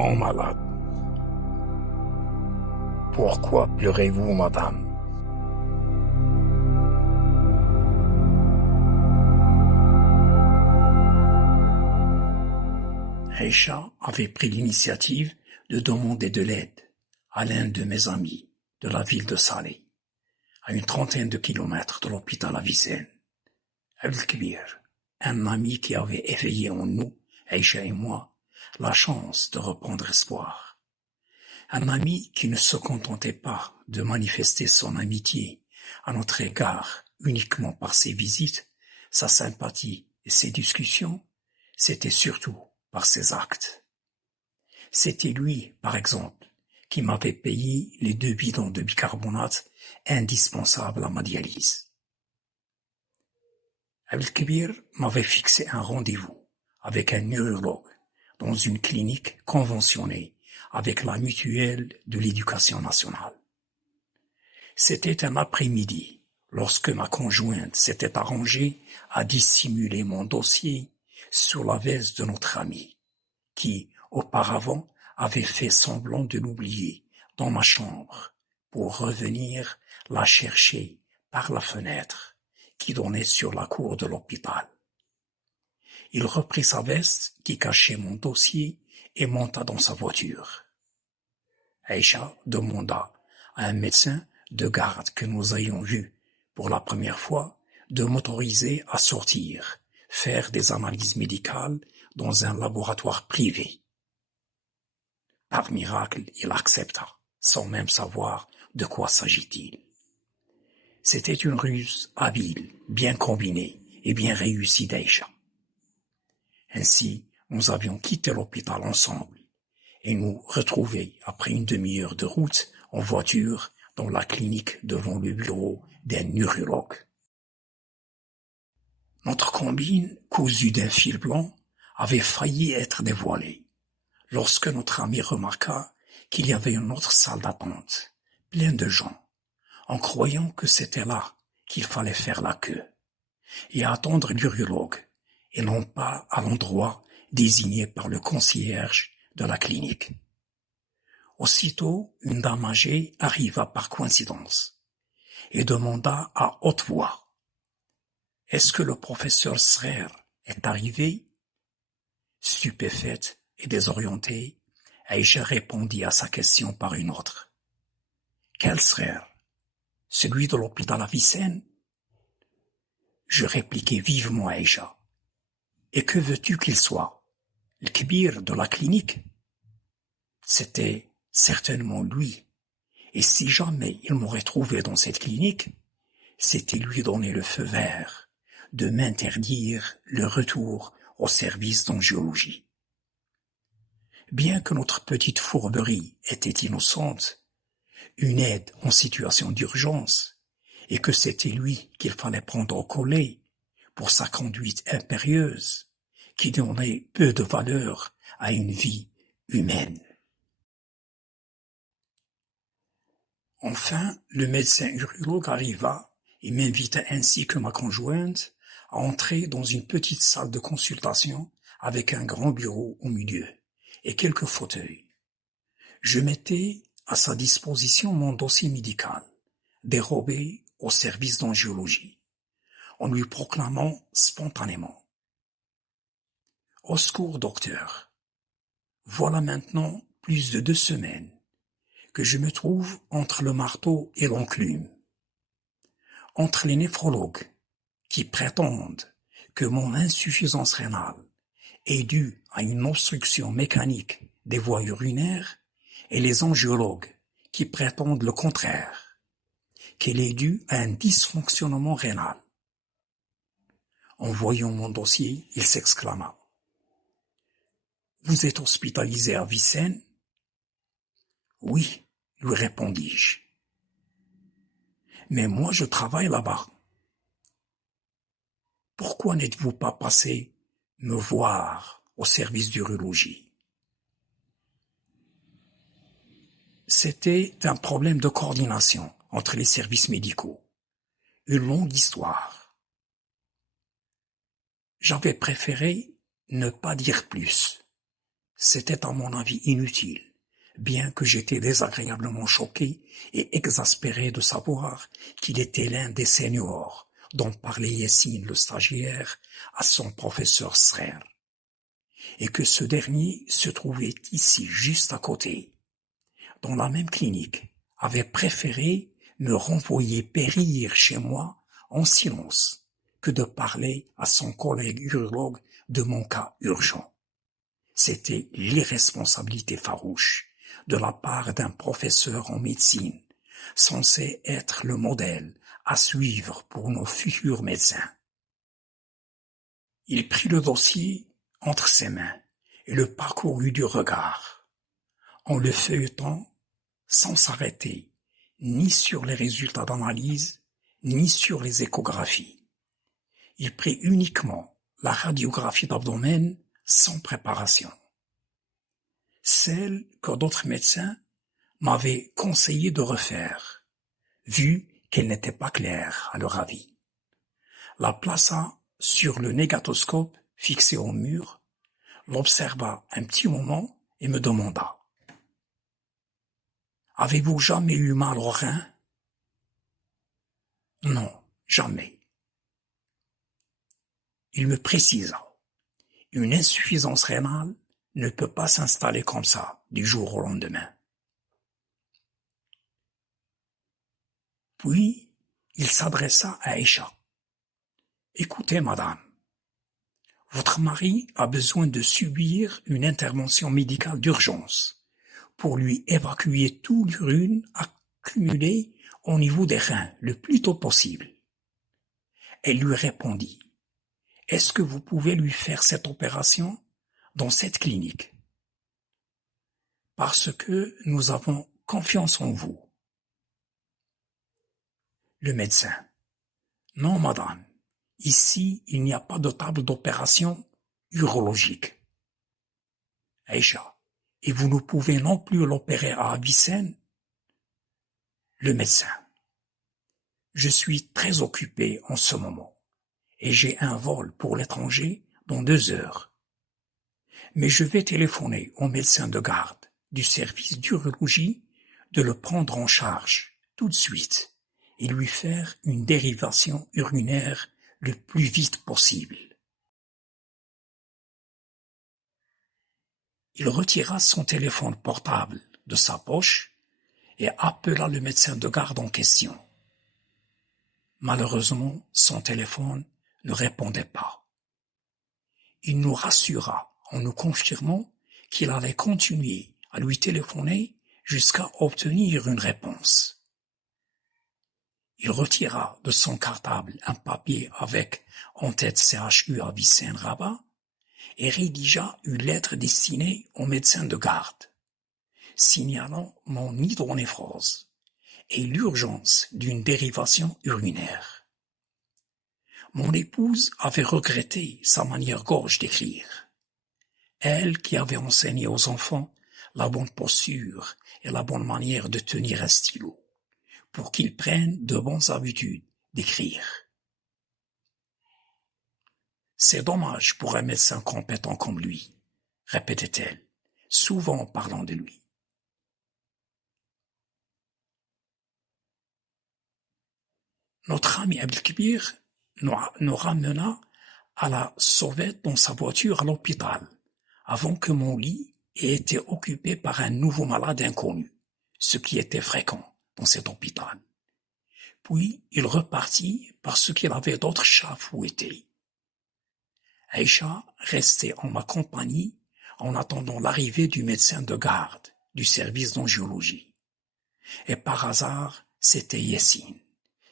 grand malade. Pourquoi pleurez-vous, madame? Aïcha avait pris l'initiative de demander de l'aide à l'un de mes amis de la ville de Salé, à une trentaine de kilomètres de l'hôpital Avicenne. Abdelkbir, un ami qui avait éveillé en nous, Aïcha et moi, la chance de reprendre espoir. Un ami qui ne se contentait pas de manifester son amitié à notre égard uniquement par ses visites, sa sympathie et ses discussions, c'était surtout par ses actes. C'était lui, par exemple, qui m'avait payé les 2 bidons de bicarbonate indispensables à ma dialyse. Abdelkbir m'avait fixé un rendez-vous avec un neurologue dans une clinique conventionnée avec la mutuelle de l'éducation nationale. C'était un après-midi lorsque ma conjointe s'était arrangée à dissimuler mon dossier sur la veste de notre ami, qui, auparavant, avait fait semblant de l'oublier dans ma chambre pour revenir la chercher par la fenêtre qui donnait sur la cour de l'hôpital. Il reprit sa veste qui cachait mon dossier et monta dans sa voiture. Aïcha demanda à un médecin de garde que nous ayons vu pour la première fois de m'autoriser à sortir, faire des analyses médicales dans un laboratoire privé. Par miracle, il accepta, sans même savoir de quoi s'agit-il. C'était une ruse habile, bien combinée et bien réussie d'Aïcha. Ainsi, nous avions quitté l'hôpital ensemble et nous retrouvé après une demi-heure de route en voiture dans la clinique devant le bureau d'un neurologue. Notre combine, cousue d'un fil blanc, avait failli être dévoilée lorsque notre ami remarqua qu'il y avait une autre salle d'attente, pleine de gens, en croyant que c'était là qu'il fallait faire la queue et attendre l'urologue, et non pas à l'endroit désigné par le concierge de la clinique. Aussitôt, une dame âgée arriva par coïncidence et demanda à haute voix: « Est-ce que le professeur Srer est arrivé ?» Stupéfaite et désorientée, Aïcha répondit à sa question par une autre. « Quel Srer? Celui de l'hôpital Avicenne ?» Je répliquai vivement à Aïcha. « Et que veux-tu qu'il soit? Le kbir de la clinique ?» C'était certainement lui, et si jamais il m'aurait trouvé dans cette clinique, c'était lui donner le feu vert de m'interdire le retour au service d'angiologie. Bien que notre petite fourberie était innocente, une aide en situation d'urgence, et que c'était lui qu'il fallait prendre au collet pour sa conduite impérieuse, qui donnait peu de valeur à une vie humaine. Enfin, le médecin urologue arriva et m'invita ainsi que ma conjointe à entrer dans une petite salle de consultation avec un grand bureau au milieu et quelques fauteuils. Je mettais à sa disposition mon dossier médical, dérobé au service d'angiologie, en lui proclamant spontanément: « Au secours, docteur. Voilà maintenant plus de 2 semaines que je me trouve entre le marteau et l'enclume, entre les néphrologues qui prétendent que mon insuffisance rénale est due à une obstruction mécanique des voies urinaires et les angiologues qui prétendent le contraire, qu'elle est due à un dysfonctionnement rénal. » En voyant mon dossier, il s'exclama: « Vous êtes hospitalisé à Avicenne? » « Oui, lui répondis-je. Mais moi je travaille là-bas. Pourquoi n'êtes-vous pas passé me voir au service d'urologie? » C'était un problème de coordination entre les services médicaux. Une longue histoire. J'avais préféré ne pas dire plus, C'était à mon avis inutile, bien que j'étais désagréablement choqué et exaspéré de savoir qu'il était l'un des seniors dont parlait Yassine le stagiaire à son professeur Srer, et que ce dernier se trouvait ici juste à côté, dans la même clinique, avait préféré me renvoyer périr chez moi en silence que de parler à son collègue urologue de mon cas urgent. C'était l'irresponsabilité farouche de la part d'un professeur en médecine, censé être le modèle à suivre pour nos futurs médecins. Il prit le dossier entre ses mains et le parcourut du regard, en le feuilletant sans s'arrêter ni sur les résultats d'analyse, ni sur les échographies. Il prit uniquement la radiographie d'abdomen sans préparation, celle que d'autres médecins m'avaient conseillé de refaire, vu qu'elle n'était pas claire à leur avis. La plaça sur le négatoscope fixé au mur, l'observa un petit moment et me demanda: « Avez-vous jamais eu mal au rein ?» « Non, jamais. » Il me précisa: « Une insuffisance rénale ne peut pas s'installer comme ça, du jour au lendemain. » Puis, il s'adressa à Aïcha. « Écoutez, madame, votre mari a besoin de subir une intervention médicale d'urgence pour lui évacuer tout l'urine accumulée au niveau des reins le plus tôt possible. » Elle lui répondit: « Est-ce que vous pouvez lui faire cette opération dans cette clinique? Parce que nous avons confiance en vous. » Le médecin: « Non, madame, ici il n'y a pas de table d'opération urologique. » Aïcha: « Et vous ne pouvez non plus l'opérer à Avicenne? » Le médecin: « Je suis très occupé en ce moment et j'ai un vol pour l'étranger dans 2 heures. Mais je vais téléphoner au médecin de garde du service d'urologie de le prendre en charge tout de suite et lui faire une dérivation urinaire le plus vite possible. » Il retira son téléphone portable de sa poche et appela le médecin de garde en question. Malheureusement, son téléphone ne répondait pas. Il nous rassura en nous confirmant qu'il allait continuer à lui téléphoner jusqu'à obtenir une réponse. Il retira de son cartable un papier avec en tête CHU Avicenne Rabat et rédigea une lettre destinée au médecin de garde, signalant mon hydronéphrose et l'urgence d'une dérivation urinaire. Mon épouse avait regretté sa manière gauche d'écrire, elle qui avait enseigné aux enfants la bonne posture et la bonne manière de tenir un stylo, pour qu'ils prennent de bonnes habitudes d'écrire. « C'est dommage pour un médecin compétent comme lui, » répétait-elle, souvent en parlant de lui. Notre ami Abdelkbir nous ramena à la sauvette dans sa voiture à l'hôpital, avant que mon lit ait été occupé par un nouveau malade inconnu, ce qui était fréquent dans cet hôpital. Puis il repartit parce qu'il avait d'autres chats fouettés. Aïcha restait en ma compagnie en attendant l'arrivée du médecin de garde du service d'angiologie. Et par hasard, c'était Yassine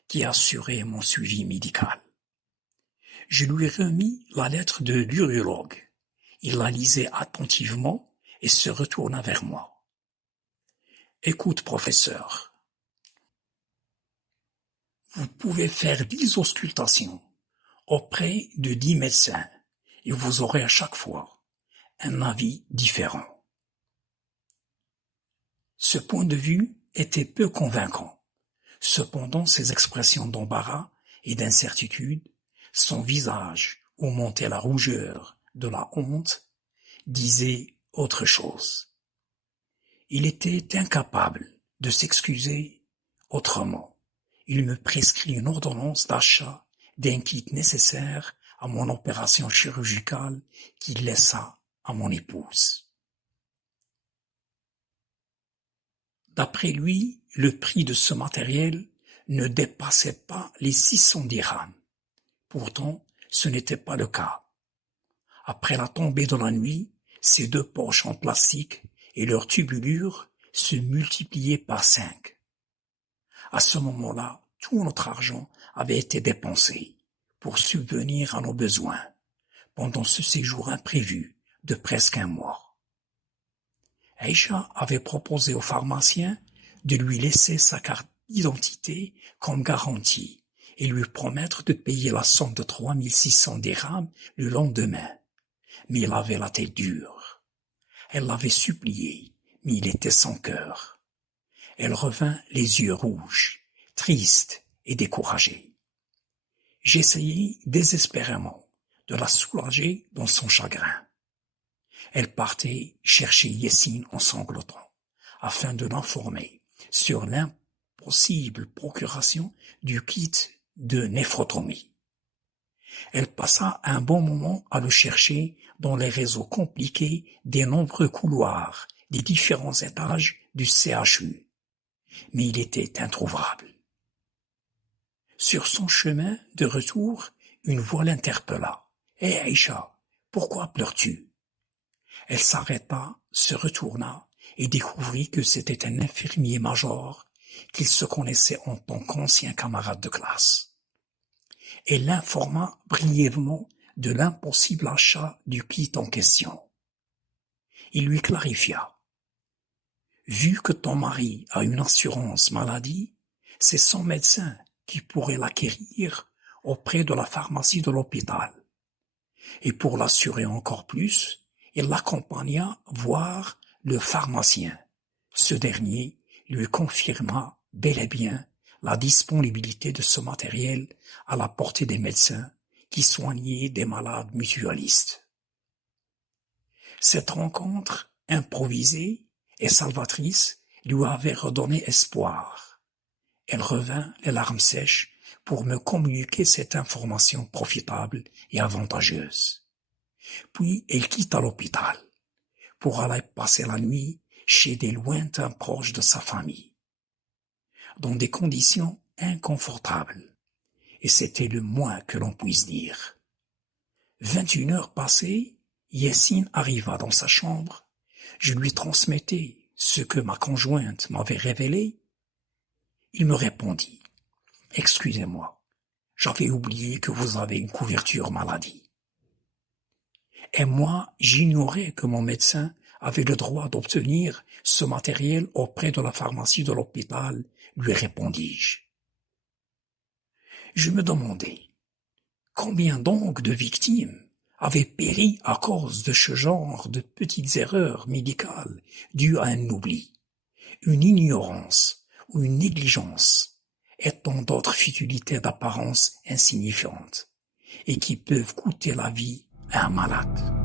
qui assurait mon suivi médical. Je lui remis la lettre de l'urologue. Il la lisait attentivement et se retourna vers moi. « Écoute, professeur, vous pouvez faire 10 auscultations auprès de 10 médecins et vous aurez à chaque fois un avis différent. » Ce point de vue était peu convaincant. Cependant, ses expressions d'embarras et d'incertitude, son visage où montait la rougeur de la honte, disaient autre chose. Il était incapable de s'excuser autrement. Il me prescrit une ordonnance d'achat d'un kit nécessaire à mon opération chirurgicale qu'il laissa à mon épouse. D'après lui, le prix de ce matériel ne dépassait pas les 600 dirhams. Pourtant, ce n'était pas le cas. Après la tombée de la nuit, ces deux poches en plastique et leur tubulure se multipliaient par 5. À ce moment-là, tout notre argent avait été dépensé pour subvenir à nos besoins pendant ce séjour imprévu de presque un mois. Aïcha avait proposé au pharmacien de lui laisser sa carte d'identité comme garantie et lui promettre de payer la somme de 3600 dirhams le lendemain. Mais il avait la tête dure. Elle l'avait supplié, mais il était sans cœur. Elle revint les yeux rouges, triste et découragée. J'essayai désespérément de la soulager dans son chagrin. Elle partait chercher Yessine en sanglotant, afin de l'informer sur l'impossible procuration du kit de néphrotomie. Elle passa un bon moment à le chercher dans les réseaux compliqués des nombreux couloirs des différents étages du CHU, mais il était introuvable. Sur son chemin de retour, une voix l'interpella. « Hé Aïcha, pourquoi pleures-tu » Elle s'arrêta, se retourna et découvrit que c'était un infirmier-major qu'il se connaissait en tant qu'ancien camarade de classe. Elle l'informa brièvement de l'impossible achat du kit en question. Il lui clarifia. « Vu que ton mari a une assurance maladie, c'est son médecin qui pourrait l'acquérir auprès de la pharmacie de l'hôpital. Et pour l'assurer encore plus, il l'accompagna voir le pharmacien. Ce dernier lui confirma bel et bien la disponibilité de ce matériel à la portée des médecins qui soignaient des malades mutualistes. Cette rencontre improvisée et salvatrice lui avait redonné espoir. Elle revint les larmes sèches pour me communiquer cette information profitable et avantageuse. Puis elle quitta l'hôpital pour aller passer la nuit chez des lointains proches de sa famille, dans des conditions inconfortables, et c'était le moins que l'on puisse dire. 21 heures passées, Yessine arriva dans sa chambre. Je lui transmettais ce que ma conjointe m'avait révélé. Il me répondit. « Excusez-moi, j'avais oublié que vous avez une couverture maladie. » Et moi, j'ignorais que mon médecin avait le droit d'obtenir ce matériel auprès de la pharmacie de l'hôpital, lui répondis-je. Je me demandais, combien donc de victimes avaient péri à cause de ce genre de petites erreurs médicales dues à un oubli, une ignorance ou une négligence, et tant d'autres futilités d'apparence insignifiantes, et qui peuvent coûter la vie à un malade.